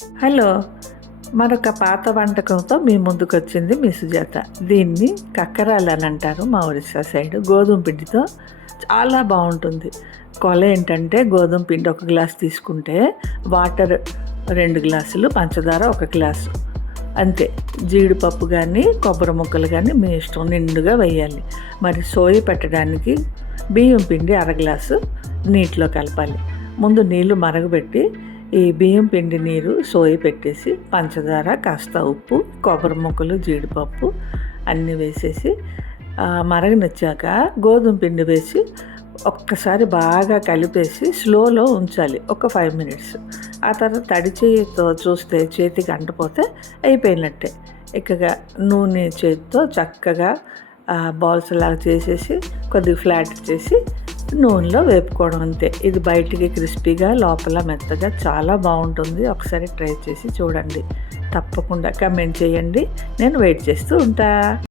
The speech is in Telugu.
హలో! మరొక పాత వంటకంతో మీ ముందుకొచ్చింది మీ సుజాత. దీన్ని కక్కరాలని అంటారు మా ఒరిస్సా సైడ్. గోధుమ పిండితో చాలా బావుంటుంది. ఏంటంటే గోధుమ పిండి 1 గ్లాస్ తీసుకుంటే వాటర్ 2 గ్లాసులు, పంచదార 1 గ్లాసు అంతే. జీడిపప్పు గానీ, కొబ్బరి ముక్కలు గానీ మీ ఇష్టం నిండుగా వెయ్యాలి. మరి సోయి పెట్టడానికి బియ్యం పిండి గ్లాసు నీటిలో కలపాలి. ముందు నీళ్లు మరగబెట్టి ఈ బియ్యం పిండి నీరు సోయి పెట్టేసి పంచదార, కాస్త ఉప్పు, కొబ్బరి ముక్కలు, జీడిపప్పు అన్నీ వేసేసి మరగనిచ్చాక గోధుమ పిండి వేసి ఒక్కసారి బాగా కలిపేసి స్లోలో ఉంచాలి ఒక 5 మినిట్స్. ఆ తర్వాత తడి చేతితో చూస్తే చేతికి అంటిపోతే అయిపోయినట్టే. ఇకగా నూనె చేతితో చక్కగా బాల్స్ లాగా చేసేసి కొద్దిగా ఫ్లాట్ చేసి నూనెలో వేపుకోవడం అంతే. ఇది బయటికి క్రిస్పీగా, లోపల మెత్తగా చాలా బాగుంటుంది. ఒకసారి ట్రై చేసి చూడండి. తప్పకుండా కమెంట్ చేయండి. నేను వెయిట్ చేస్తూ ఉంటా.